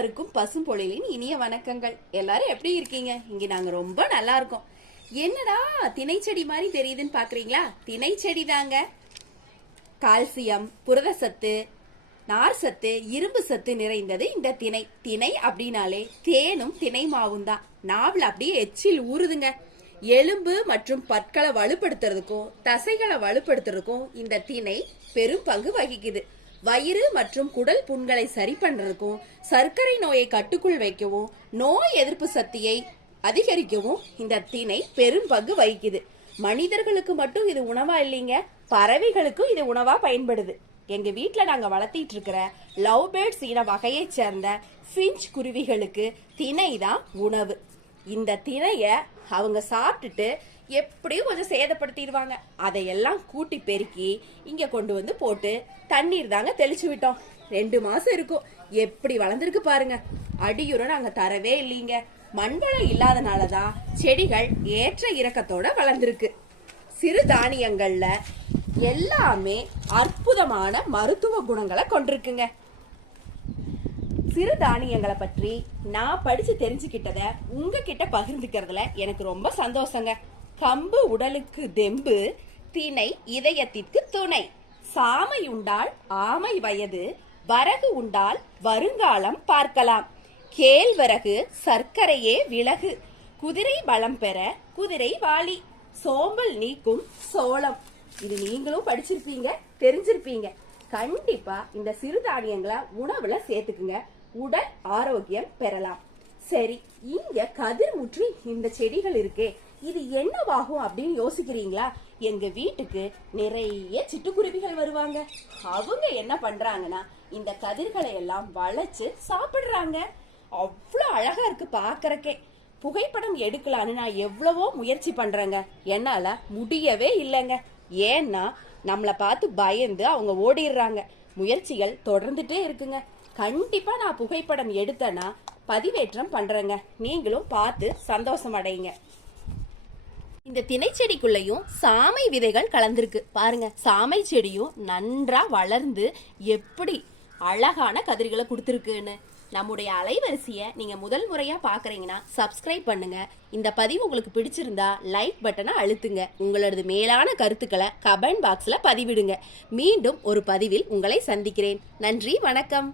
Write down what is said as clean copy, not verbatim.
அனைவருக்கும் பசும்பொழிலின் இனிய வணக்கங்கள். எல்லாரும் எப்படி இருக்கீங்க? இங்க நாங்க ரொம்ப நல்லா இருக்கோம். என்னடா திணை செடி மாதிரி தெரியுதுன்னு பாக்குறீங்களா? திணை செடி தாங்க. கால்சியம், புரதசத்து, நார் சத்து, இரும்பு சத்து நிறைந்தது இந்த திணை. திணை அப்படின்னாலே தேனும் திணை மாவும் தான். நாவல் அப்படியே எச்சில் ஊறுதுங்க. எலும்பு மற்றும் பற்களை வலுப்படுத்துறதுக்கும் தசைகளை வலுப்படுத்துறதுக்கும் இந்த திணை பெரும் பங்கு வகிக்குது. வயிறு மற்றும் குடல் புண்களை சரி பண்றதுக்கும் சர்க்கரை நோயை கட்டுக்குள் வைக்கவும் நோய் எதிர்ப்பு சக்தியை அதிகரிக்கவும் இந்த திணை பெரும் பங்கு வகிக்குது. மனிதர்களுக்கு மட்டும் இது உணவா இல்லைங்க, பறவைகளுக்கும் இது உணவா பயன்படுது. எங்க வீட்டுல நாங்க வளர்த்திட்டு இருக்கிற லவ் பேர்ட்ஸ் இன வகையை சேர்ந்த ஃபின்ச் குருவிகளுக்கு திணை தான் உணவு. இந்த திணைய அவங்க சாப்பிட்டுட்டு எப்படியும் கொஞ்சம் சேதப்படுத்திடுவாங்க. அதையெல்லாம் கூட்டி பெருக்கி இங்க கொண்டு வந்து போட்டு தண்ணீர் தாங்க தெளிச்சு விட்டோம். 2 மாசம் இருக்கும். எப்படி வளர்ந்துருக்கு பாருங்க. அடியுரம் நாங்க தரவே இல்லைங்க. மண்வளம் இல்லாதனாலதான் செடிகள் ஏற்ற இறக்கத்தோட வளர்ந்துருக்கு. சிறு தானியங்கள்ல எல்லாமே அற்புதமான மருத்துவ குணங்களை கொண்டிருக்குங்க. சிறு தானியங்களை பற்றி நான் படிச்சு தெரிஞ்சுக்கிட்டத உங்ககிட்ட பகிர்ந்துக்கிறதுல எனக்கு ரொம்ப சந்தோஷங்க. கம்பு உடலுக்கு தெம்பு, திணை இதயத்திற்கு துணை. சாமை உண்டால் ஆமை வயது, வரகு உண்டால் வருங்காலம் பார்க்கலாம். கேழ்வரகு சர்க்கரையே விலகு, குதிரை பலம் பெற குதிரை வாளி, சோம்பல் நீக்கும் சோளம். இது நீங்களும் படிச்சிருப்பீங்க, தெரிஞ்சிருப்பீங்க. கண்டிப்பா இந்த சிறுதானியங்களை உணவுல சேர்த்துக்குங்க. உடல் ஆரோக்கியம் பெறலாம். சரி, இங்க கதிர் முற்றி இந்த செடிகள் இருக்கே, இது என்னவாகும் அப்படின்னு யோசிக்கிறீங்களா? எங்க வீட்டுக்கு நிறைய சிட்டுக்குருவிகள் வருவாங்க. அவங்க என்ன பண்றாங்கன்னா இந்த கதிர்களை எல்லாம் வளைச்சு சாப்பிடுறாங்க. அவ்வளோ அழகா இருக்கு பாக்குறக்கே. புகைப்படம் எடுக்கலான்னு நான் எவ்வளவோ முயற்சி பண்றேங்க, என்னால முடியவே இல்லைங்க. ஏன்னா நம்மளை பார்த்து பயந்து அவங்க ஓடிடுறாங்க. முயற்சிகள் தொடர்ந்துட்டே இருக்குங்க. கண்டிப்பா நான் புகைப்படம் எடுத்தேன்னா பதிவேற்றம் பண்றேங்க. நீங்களும் பார்த்து சந்தோஷம் அடையுங்க. இந்த திணை செடிக்குள்ளேயும் சாமை விதைகள் கலந்திருக்கு பாருங்க. சாமை செடியும் நன்றா வளர்ந்து எப்படி அழகான கதிர்களை கொடுத்துருக்குன்னு. நம்முடைய அலைவரிசையை நீங்க முதல் முறையா பாக்குறீங்கன்னா சப்ஸ்கிரைப் பண்ணுங்க. இந்த பதிவு உங்களுக்கு பிடிச்சிருந்தா லைக் பட்டனை அழுத்துங்க. உங்களது மேலான கருத்துக்களை கமெண்ட் பாக்ஸ்ல பதிவிடுங்க. மீண்டும் ஒரு பதிவில் உங்களை சந்திக்கிறேன். நன்றி, வணக்கம்.